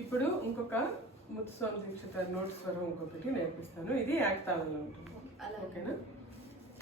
ఇప్పుడు ఇంకొక ముత్తుస్వామి దీక్షిత నోట్ స్వరం ఇంకొకటి నేర్పిస్తాను. ఇది ఏకతాళంలో ఉంటుంది. ఓకేనా?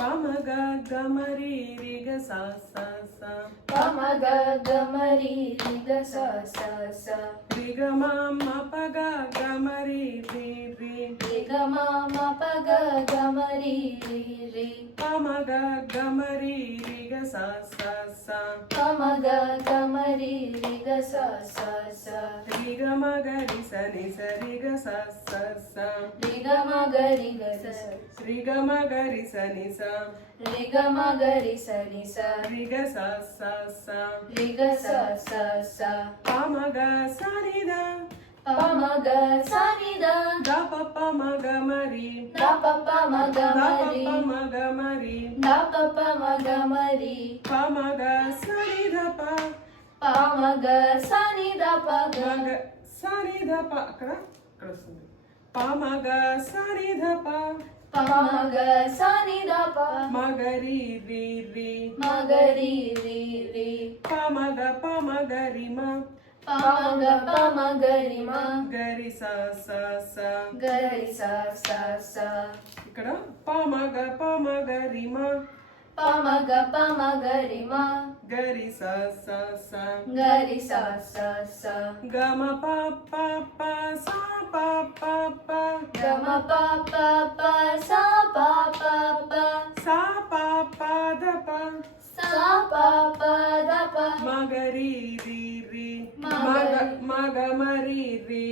పమగ గమరి రిగ సా సా సా పమగ గమరి రిగ సా సా సా రిగ మమ పగ గమరి రి రి రిగ మమ పగ గమరి రి రి పమగ గమరి రిగ సా సా సా పమగ గమరి రిగ సా సా సా రిగ మగరి సని సరిగ సా సా సా రిగ మగ రిగ స రిగ మగరి సని సా రిగ మగరి సని స రిగ సా సా సా రిగ స స స పమగ సనిద పమగ సనిద ద పమగ మరి ద పమగ మరి పమగ మరి ద పమగ మరి పమగ సనిద పమగ సనిద పగ మగ సనిద అక్కడ వస్తుంది. పమగ సనిద పమగ సనిద ప మగరి రి రి మగరి రి రి పమగరి మ పమగరి మ గరి సా సా సా గరి స స స ఇక్కడ పమగరి మ పమగరి మ గరి సా సా సా గరి స స స గమ ప సా ప గమ ప స ప సా ప ద ప స ప ద ప మగరి రి రి మగమరి రి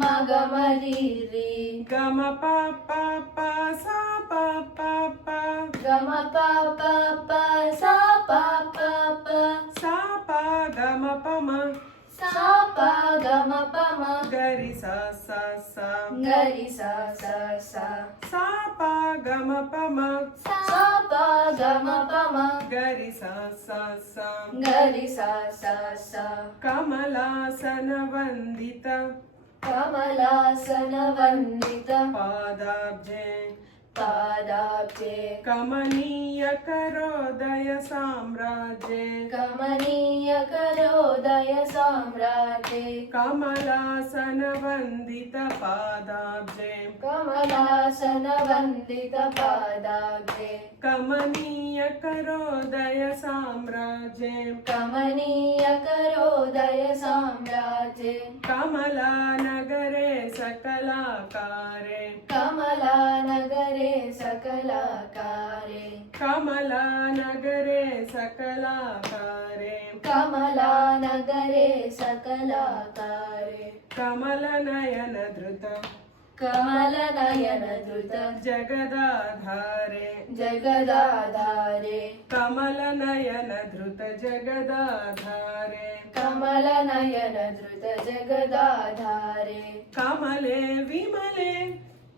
మగమరి రి గమ ప సా ప గమ ప స ప సా ప గమ పమ స ప గమ పమ గరి సా సా సా గరి స స స సా ప గమ పమ స ప గమ పమ గరి సా సా సా గరి స స స కమలాసన వందిత కమలాసన వందిత పాదాబ్జే పాదాబ్జే కమనీయ కరోదయ సామ్రాజ్యే కమనీయ కరోదయ సామ్రాజ్యే కమలాసన వందిత పాదాబ్జే కమలాసన వందిత పాదాబ్జే కమనీయ కరోదయ సామ్రాజ్యే కమనీయ కరోదయ సామ్రాజ్యే కమలానగరే సకలాకారే కమలానగరే सकलाकारे కమలానగరే సకలాకారే कमलानगरे सकलाकारे కమలనయన ధృత कमलनयन द्रुत జగదాధారే जगदाधारे కమలనయన ధృత జగదాధారే कमलनयन द्रुत जगदाधारे కమలే విమలే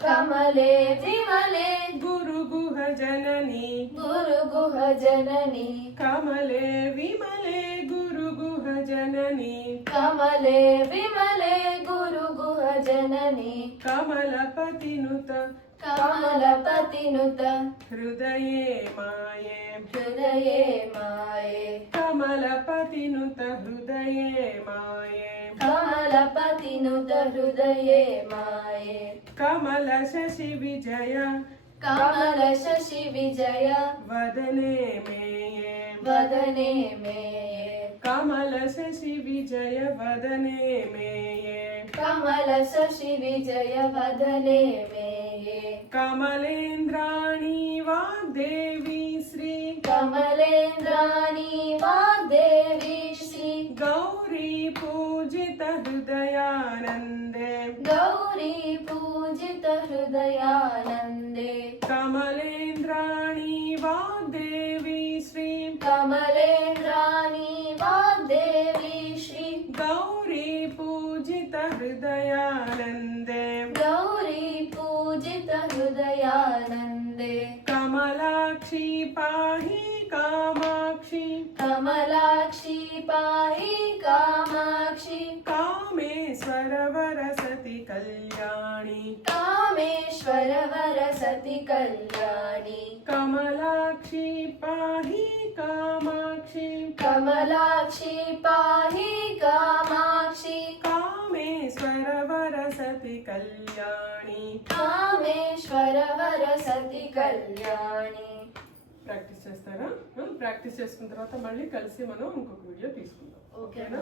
कमले विमले గురుగుహ జనని गुरुगुह जननी కమలే విమలే గురుగుహ జనని कमले विमले गुरुगुह जननी కమలపతినుత कमलपतिनुत హృదయే మాయే हृदये माये కమలపతినుత హృదయే మాయే कमलपतिनुत हृदये माये కమల శశి విజయ कमल शशि विजय వదనే మేయే वदने मेये కమల శశి విజయ వదనే మేయే कमल शशि विजय वदने मेये కమలేంద్రాణి వాగ్దేవి శ్రీ कमलेन्द्राणि वाग्देवी श्री గౌరీ పూజిత హృదయానందే गौरी पूजित हृदयानन्दे కమలేంద్రాణి వాగ్దేవి శ్రీ कमलेन्द्राणि वाग्देवी श्री గౌరీ పూజిత హృదయానందే गौरी पूजित हृदयानन्दे కమలాక్షి పాహి కామాక్షి कमलाक्षी पाहि कामाक्षी కామేశ్వర వరసతి కళ్యాణి कामेश्वर वरसति कल्याणी కమలాక్షి పాహి కామాక్షి कमलाक्षी पाहि कामाक्षी కామేశ్వర సతి కళ్యాణి. కామేశ్వర వర సతి కళ్యాణి. ప్రాక్టీస్ చేస్తారా? ప్రాక్టీస్ చేసుకున్న తర్వాత మళ్ళీ కలిసి మనం ఇంకొక వీడియో తీసుకుందాం. ఓకేనా?